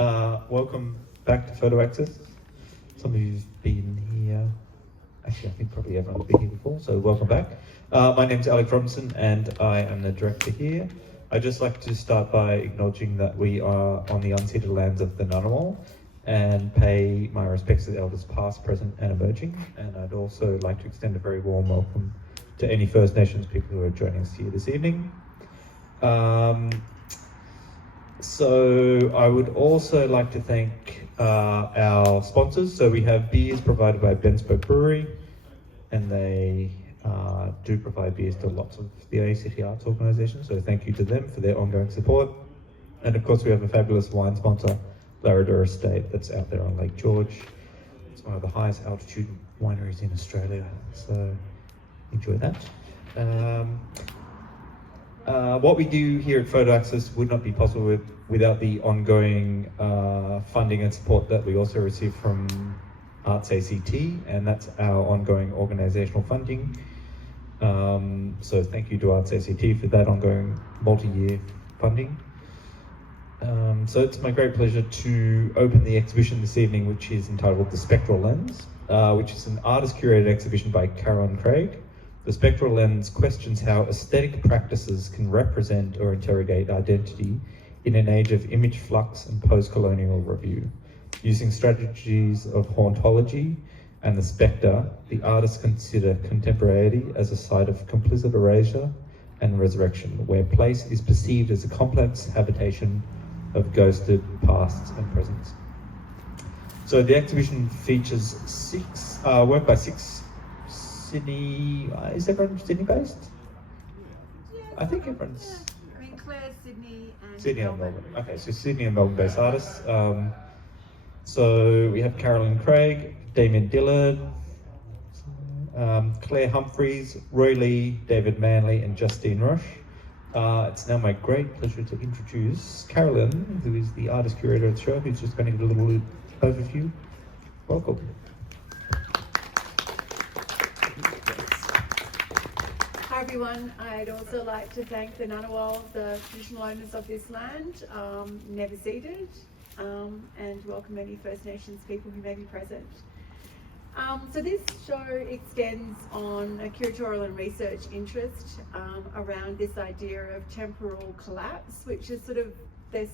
Welcome back to Photo Access. Some of you've been here, actually I think probably everyone's been here before, so welcome back. My name's Alex Robinson and I am the director here. I'd just like to start by acknowledging that we are on the unceded lands of the Ngunnawal and pay my respects to the elders past, present and emerging. And I'd also like to extend a very warm welcome to any First Nations people who are joining us here this evening. So I would also like to thank our sponsors. So we have beers provided by Benspoke Brewery, and they do provide beers to lots of the ACT Arts organisations. So thank you to them for their ongoing support. And of course we have a fabulous wine sponsor, Larrador Estate, that's out there on Lake George. It's one of the highest altitude wineries in Australia, so enjoy that. What we do here at Photo Access would not be possible without the ongoing funding and support that we also receive from Arts ACT, and that's our ongoing organisational funding. So thank you to Arts ACT for that ongoing multi-year funding. So it's my great pleasure to open the exhibition this evening, which is entitled The Spectral Lens, which is an artist-curated exhibition by Carolyn Craig. The Spectral Lens questions how aesthetic practices can represent or interrogate identity in an age of image flux and post-colonial review. Using strategies of hauntology and the spectre, the artists consider contemporaneity as a site of complicit erasure and resurrection, where place is perceived as a complex habitation of ghosted pasts and presents. So the exhibition features work by six Sydney, is everyone Sydney based? Yeah, I think everyone's... I mean, Claire's Sydney and Sydney and Melbourne. Okay, so Sydney and Melbourne based artists. So we have Carolyn Craig, Damien Dillard, Claire Humphreys, Roy Lee, David Manley and Justine Rush. It's now my great pleasure to introduce Carolyn, who is the artist curator of the show, who's just going to give a little overview. Welcome. Hi everyone, I'd also like to thank the Ngunnawal, the traditional owners of this land, never ceded, and welcome any First Nations people who may be present. So this show extends on a curatorial and research interest around this idea of temporal collapse, which is sort of this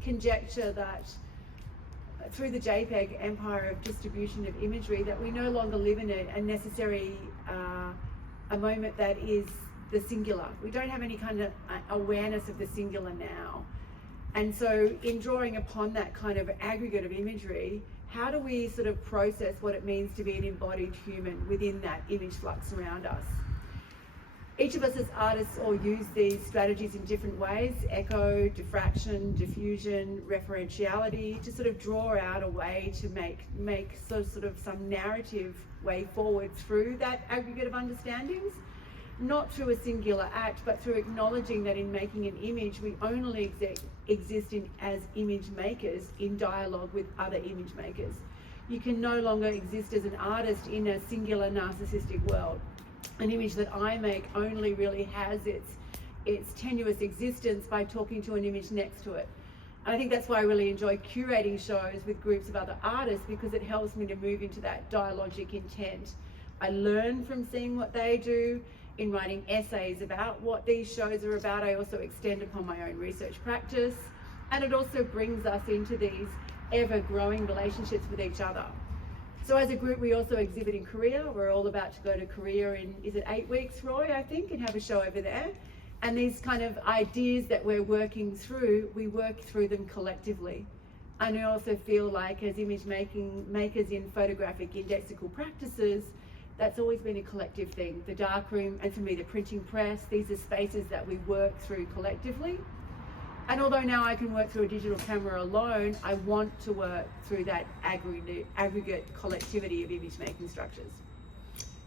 conjecture that through the JPEG empire of distribution of imagery, that we no longer live in a necessary a moment that is the singular. We don't have any kind of awareness of the singular now. And so in drawing upon that kind of aggregate of imagery, how do we sort of process what it means to be an embodied human within that image flux around us? Each of us as artists all use these strategies in different ways: echo, diffraction, diffusion, referentiality, to sort of draw out a way to make sort of some narrative way forward through that aggregate of understandings, not through a singular act, but through acknowledging that in making an image, we only exist as image makers in dialogue with other image makers. You can no longer exist as an artist in a singular narcissistic world. An image that I make only really has its tenuous existence by talking to an image next to it. And I think that's why I really enjoy curating shows with groups of other artists, because it helps me to move into that dialogic intent. I learn from seeing what they do. In writing essays about what these shows are about, I also extend upon my own research practice, and it also brings us into these ever-growing relationships with each other. So as a group, we also exhibit in Korea. We're all about to go to Korea in, is it 8 weeks, Roy, I think, and have a show over there. And these kind of ideas that we're working through, we work through them collectively. And I also feel like as image makers in photographic indexical practices, that's always been a collective thing. The darkroom, and for me the printing press, these are spaces that we work through collectively. And although now I can work through a digital camera alone, I want to work through that aggregate collectivity of image making structures.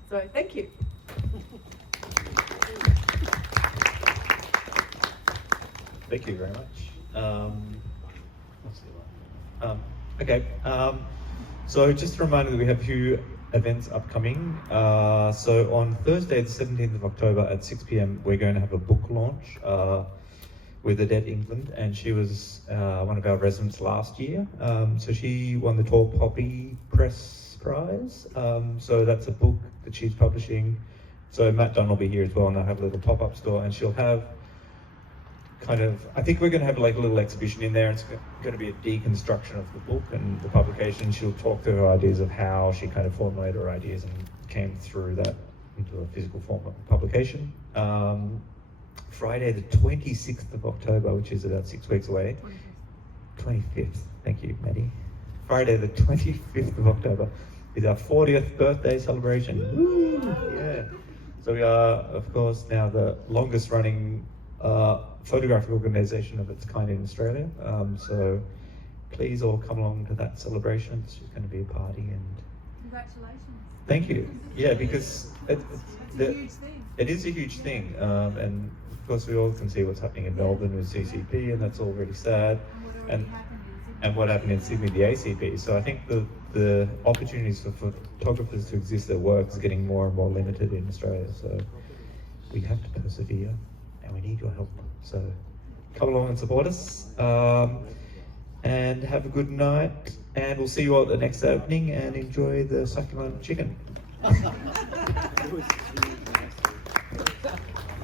So thank you. Thank you very much. Okay, so just a reminder that we have a few events upcoming. So on Thursday, the 17th of October at 6 p.m, we're going to have a book launch with Adet England, and she was one of our residents last year. So she won the Tall Poppy Press Prize. So that's a book that she's publishing. So Matt Dunn will be here as well, and they'll have a little pop-up store, and she'll have kind of, I think we're going to have like a little exhibition in there. It's going to be a deconstruction of the book and the publication. She'll talk through her ideas of how she kind of formulated her ideas and came through that into a physical form of publication. Friday the 26th of October, which is about 6 weeks away. 25th, thank you, Maddie. Friday the 25th of October is our 40th birthday celebration. Woo! Yeah. So we are, of course, now the longest running photographic organisation of its kind in Australia. So please all come along to that celebration. It's just going to be a party, and Congratulations. thank you. Yeah, because It's a huge thing. it is a huge thing, and of course we all can see what's happening in Melbourne with CCP, and that's all really sad. And what happened in Sydney, the ACP. So I think the opportunities for photographers to exist their work is getting more and more limited in Australia. So we have to persevere, and we need your help. So come along and support us, and have a good night. And we'll see you all at the next opening, and enjoy the succulent chicken.